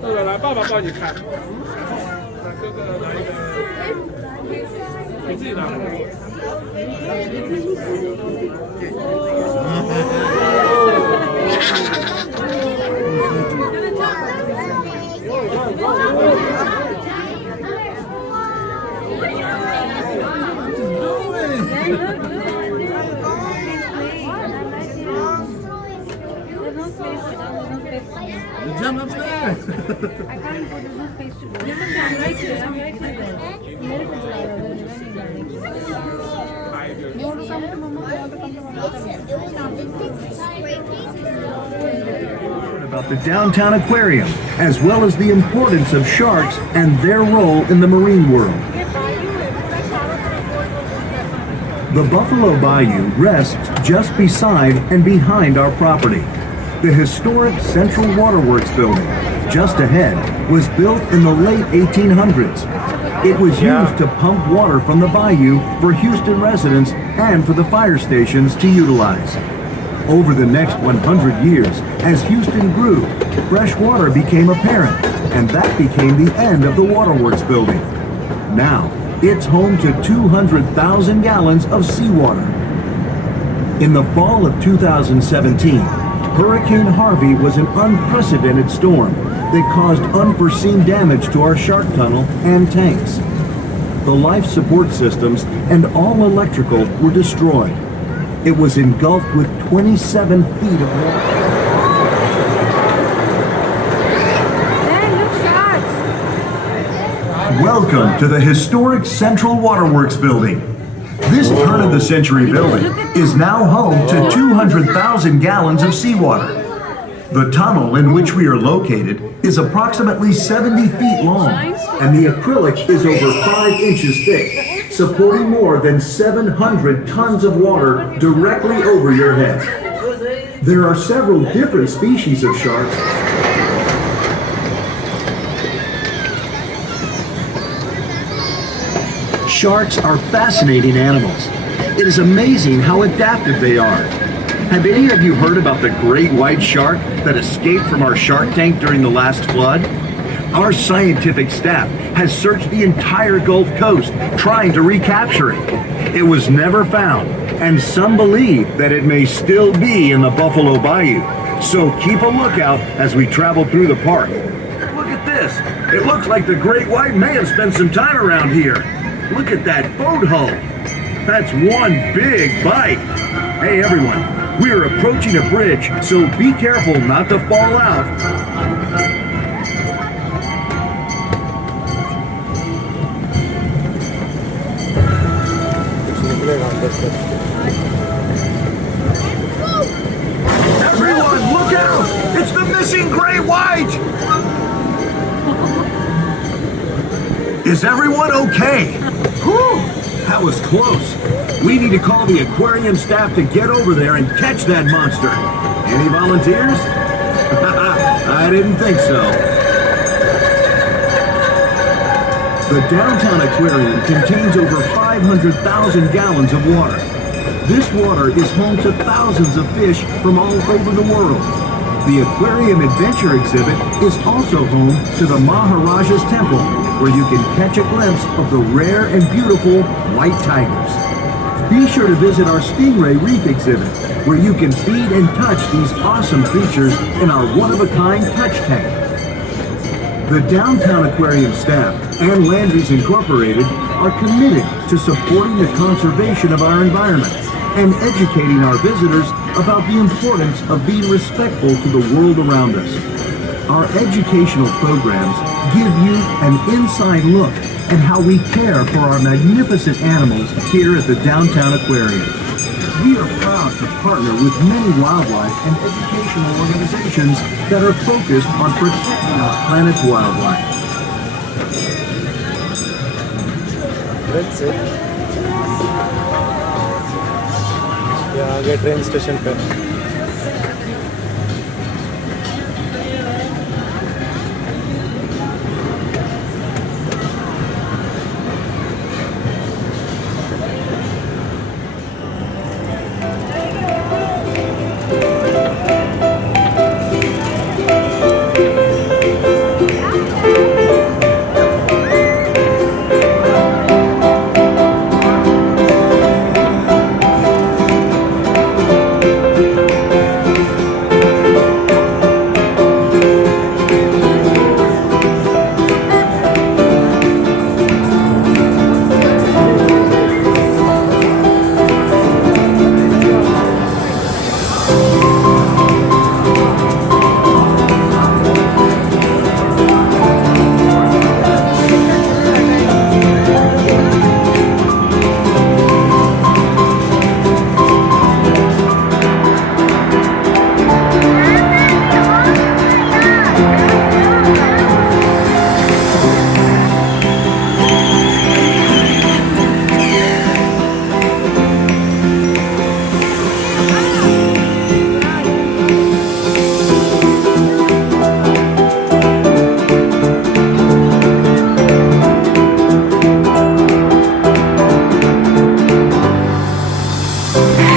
对了，来，爸爸帮你看。来，哥哥拿一个，你自己拿。Jump up there. I can't go. There's no space to go. I'm right here. I'm right here. You want to come to Mama? You want to come to Mama? About the downtown aquarium, as well as the importance of sharks and their role in the marine world. The Buffalo Bayou rests just beside and behind our property. The historic Central Waterworks building, just ahead, was built in the late 1800s. It was used to pump water from the bayou for Houston residents and for the fire stations to utilize. Over the next 100 years, as Houston grew, fresh water became apparent, and that became the end of the Waterworks building. Now, it's home to 200,000 gallons of seawater. In the fall of 2017, Hurricane Harvey was an unprecedented storm that caused unforeseen damage to our shark tunnel and tanks. The life support systems and all electrical were destroyed. It was engulfed with 27 feet of water. Welcome to the historic Central Waterworks building. This turn-of-the-century building is now home to 200,000 gallons of seawater. The tunnel in which we are located is approximately 70 feet long, and the acrylic is over 5 inches thick, supporting more than 700 tons of water directly over your head. There are several different species of sharks. Sharks are fascinating animals. It is amazing how adaptive they are. Have any of you heard about the great white shark that escaped from our shark tank during the last flood? Our scientific staff has searched the entire Gulf Coast trying to recapture it. It was never found, and some believe that it may still be in the Buffalo Bayou. So keep a lookout as we travel through the park. Look at this. It looks like the great white may have spent some time around here. Look at that boat hull. That's one big bite. Hey everyone, we are approaching a bridge, so be careful not to fall out. Everyone, look out! It's the missing great white! Is everyone okay? Whew, that was close. We need to call the aquarium staff to get over there and catch that monster. Any volunteers? I didn't think so. The downtown aquarium contains over 500,000 gallons of water. This water is home to thousands of fish from all over the world. The Aquarium Adventure exhibit is also home to the Maharaja's Temple, where you can catch a glimpse of the rare and beautiful white tigers. Be sure to visit our Stingray Reef exhibit, where you can feed and touch these awesome creatures in our one-of-a-kind touch tank. The Downtown Aquarium staff and Landry's Incorporated are committed to supporting the conservation of our environment and educating our visitors about the importance of being respectful to the world around us. Our educational programs give you an inside look at how we care for our magnificent animals here at the Downtown Aquarium. We are proud to partner with many wildlife and educational organizations that are focused on protecting our planet's wildlife. That's it. Yeah, आगे train station पे. Bye.